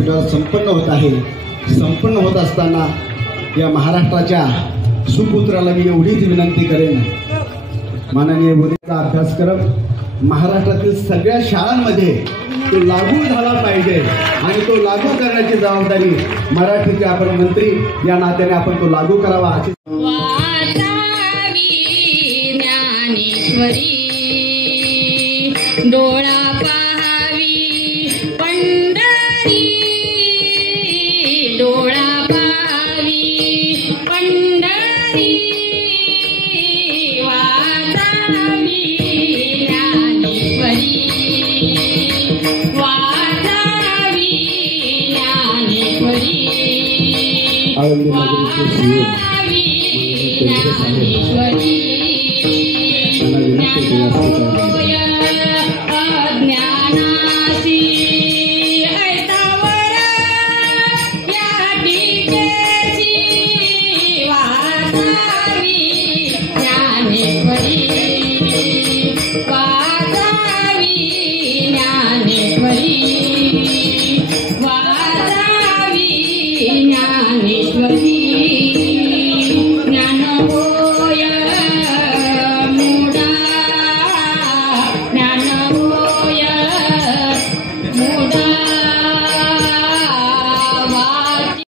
विद्यापीठावर संपन्न होत आहे। संपन्न होत असताना या महाराष्ट्राच्या सुपुत्राला मी एवढीच विनंती करेन, माननीय मोदींचा अभ्यासक्रम महाराष्ट्रातील सगळ्या शाळांमध्ये तो लागू झाला पाहिजे आणि तो लागू करण्याची जबाबदारी मराठीचे आपण मंत्री या नात्याने आपण तो लागू करावा। डोळा पाहावी पंढरी, डोळा पाहावी पंढरी, वाचावी ज्ञानेश्वरी, वाचावी ज्ञानेश्वरी, आळंदी नगरीचे सीएम ज्ञानेश्वरी।